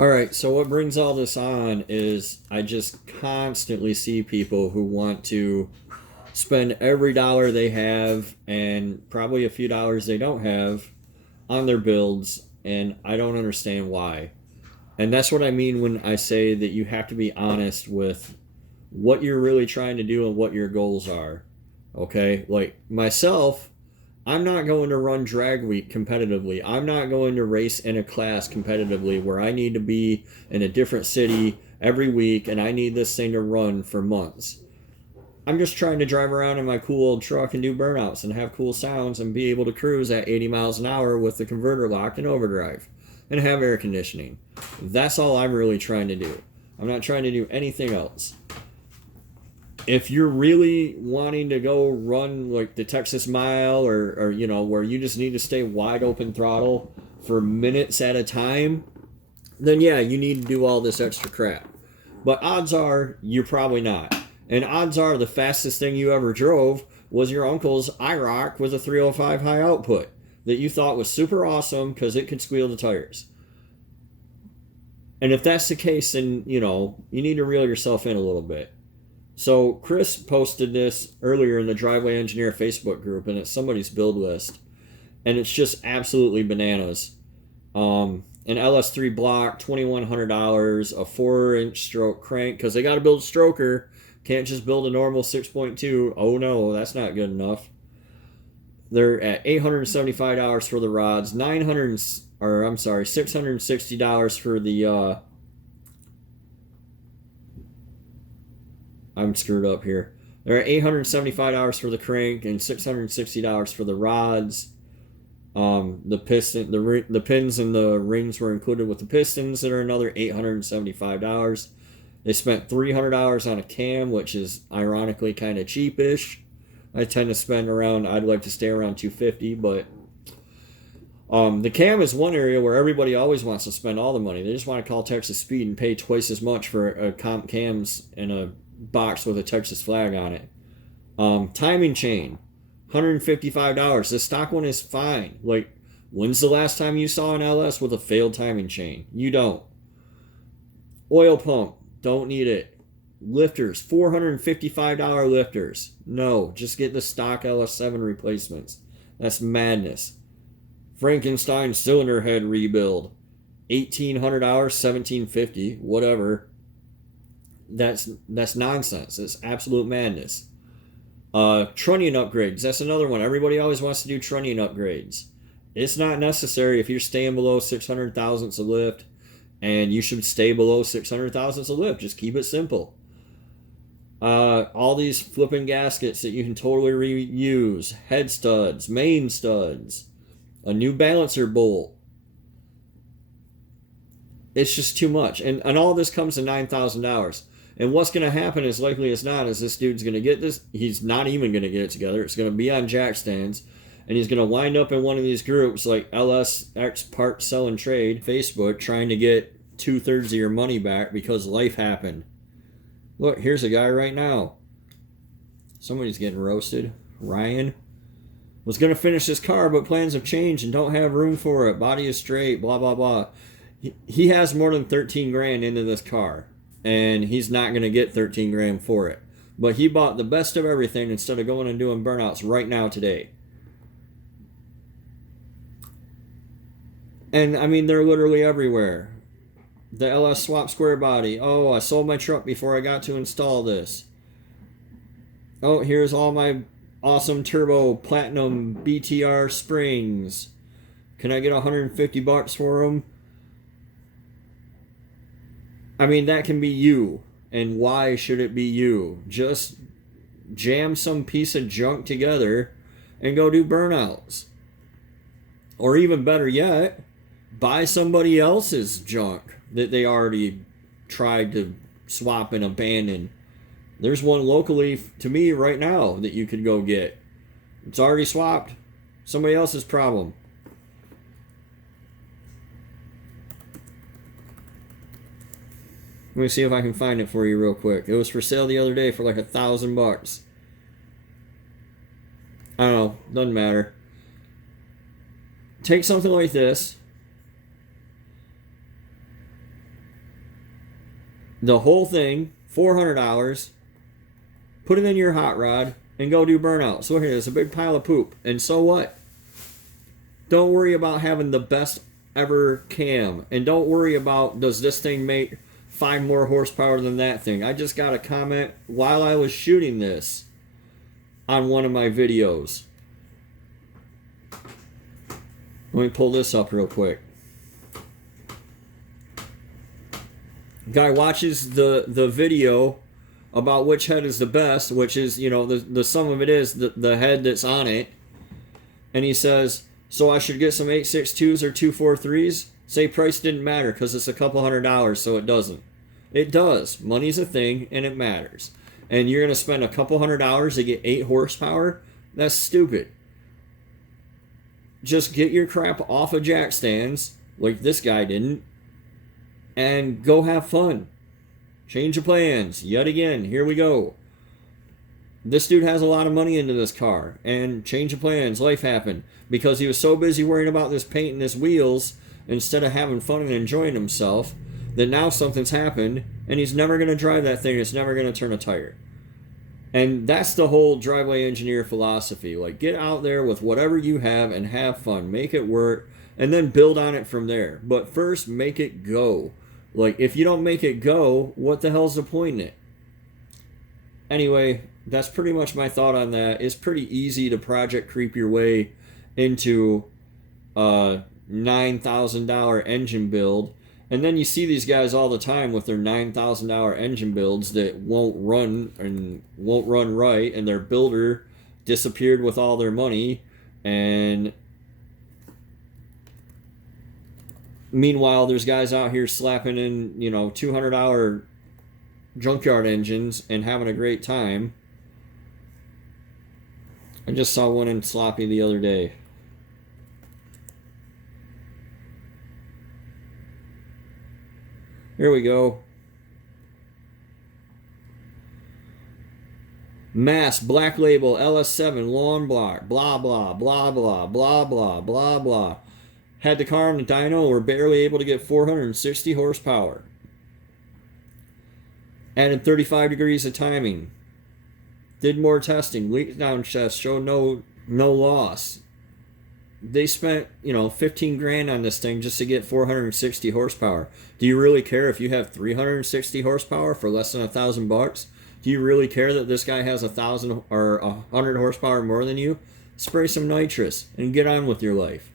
All right, so what brings all this on is I just constantly see people who want to spend every dollar they have and probably a few dollars they don't have on their builds, and I don't understand why. And that's what I mean when I say that you have to be honest with what you're really trying to do and what your goals are. Okay? Like myself, I'm not going to run drag week competitively. I'm not going to race in a class competitively where I need to be in a different city every week and I need this thing to run for months. I'm just trying to drive around in my cool old truck and do burnouts and have cool sounds and be able to cruise at 80 miles an hour with the converter locked in overdrive and have air conditioning. That's all I'm really trying to do. I'm not trying to do anything else. If you're really wanting to go run like the Texas Mile or where you just need to stay wide open throttle for minutes at a time, then yeah, you need to do all this extra crap. But odds are you're probably not. And odds are the fastest thing you ever drove was your uncle's IROC with a 305 high output that you thought was super awesome because it could squeal the tires. And if that's the case, then, you need to reel yourself in a little bit. So Chris posted this earlier in the Driveway Engineer Facebook group, and it's somebody's build list. And it's just absolutely bananas. An LS3 block, $2,100, a 4-inch stroke crank, because they got to build a stroker. Can't just build a normal 6.2. Oh no, that's not good enough. They're at $875 for the rods, $660 for the I'm screwed up here. They're at $875 for the crank and $660 for the rods. The piston, the pins and the rings were included with the pistons that are another $875. They spent $300 on a cam, which is ironically kind of cheapish. I tend to spend around, I'd like to stay around $250, but the cam is one area where everybody always wants to spend all the money. They just want to call Texas Speed and pay twice as much for a comp cams in a box with a Texas flag on it. Timing chain, $155. The stock one is fine. Like, when's the last time you saw an LS with a failed timing chain? You don't. Oil pump, don't need it. Lifters, $455 lifters. No, just get the stock LS7 replacements. That's madness. Frankenstein cylinder head rebuild, $1,800, $1,750, whatever. That's nonsense. It's absolute madness. Trunnion upgrades. That's another one. Everybody always wants to do trunnion upgrades. It's not necessary if you're staying below 600 thousandths of lift, and you should stay below 600 thousandths of lift. Just keep it simple. All these flipping gaskets that you can totally reuse. Head studs, main studs, a new balancer bolt. It's just too much. And all this comes to $9,000. And what's going to happen, as likely as not, is this dude's going to get this. He's not even going to get it together. It's going to be on jack stands. And he's going to wind up in one of these groups like LSX Part Sell and Trade, Facebook, trying to get 2/3 of your money back because life happened. Look, here's a guy right now. Somebody's getting roasted. Ryan was going to finish his car, but plans have changed and don't have room for it. Body is straight, blah, blah, blah. He has more than 13 grand into this car, and he's not going to get 13 grand for it. But he bought the best of everything instead of going and doing burnouts right now today. And I mean, they're literally everywhere. The LS swap square body. Oh, I sold my truck before I got to install this. Oh, here's all my awesome turbo platinum BTR springs. Can I get $150 for them? I mean, that can be you. And why should it be you? Just jam some piece of junk together and go do burnouts. Or even better yet, buy somebody else's junk that they already tried to swap and abandon. There's one locally to me right now that you could go get. It's already swapped. Somebody else's problem. Let me see if I can find it for you real quick. It was for sale the other day for like $1,000. I don't know. Doesn't matter. Take something like this. the whole thing, 400 hours, put it in your hot rod, and go do burnout. So here, it's a big pile of poop. And so what? Don't worry about having the best ever cam. And don't worry about, does this thing make 5 more horsepower than that thing? I just got a comment while I was shooting this on one of my videos. Let me pull this up real quick. Guy watches the video about which head is the best, which is, you know, the sum of it is the head that's on it. And he says, so I should get some 862s or 243s? Say price didn't matter because it's a couple $100, so it doesn't. It does. Money's a thing, and it matters. And you're going to spend a couple $100 to get 8 horsepower? That's stupid. Just get your crap off of jack stands, like this guy didn't, and go have fun. Change of plans. Yet again, here we go. This dude has a lot of money into this car, and change of plans, life happened, because he was so busy worrying about this paint and his wheels instead of having fun and enjoying himself that now something's happened, and he's never going to drive that thing. It's never going to turn a tire. And that's the whole driveway engineer philosophy. Like, get out there with whatever you have and have fun. Make it work, and then build on it from there. But first, make it go. Like, if you don't make it go, what the hell's the point in it? Anyway, that's pretty much my thought on that. It's pretty easy to project creep your way into a $9,000 engine build. And then you see these guys all the time with their $9,000 engine builds that won't run right, and their builder disappeared with all their money. And meanwhile, there's guys out here slapping in, you know, $200 junkyard engines and having a great time. I just saw one in Sloppy the other day. Here we go. Mass, Black Label, LS7, lawn block, blah, blah, blah, blah, blah, blah, blah, blah. Had the car on the dyno, were barely able to get 460 horsepower. Added 35 degrees of timing. Did more testing. Leak down chest showed no loss. They spent, you know, 15 grand on this thing just to get 460 horsepower. Do you really care if you have 360 horsepower for less than $1,000? Do you really care that this guy has 1,000 or 100 horsepower more than you? Spray some nitrous and get on with your life.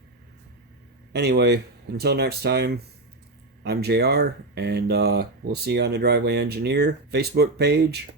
Anyway, until next time, I'm JR, and we'll see you on the Driveway Engineer Facebook page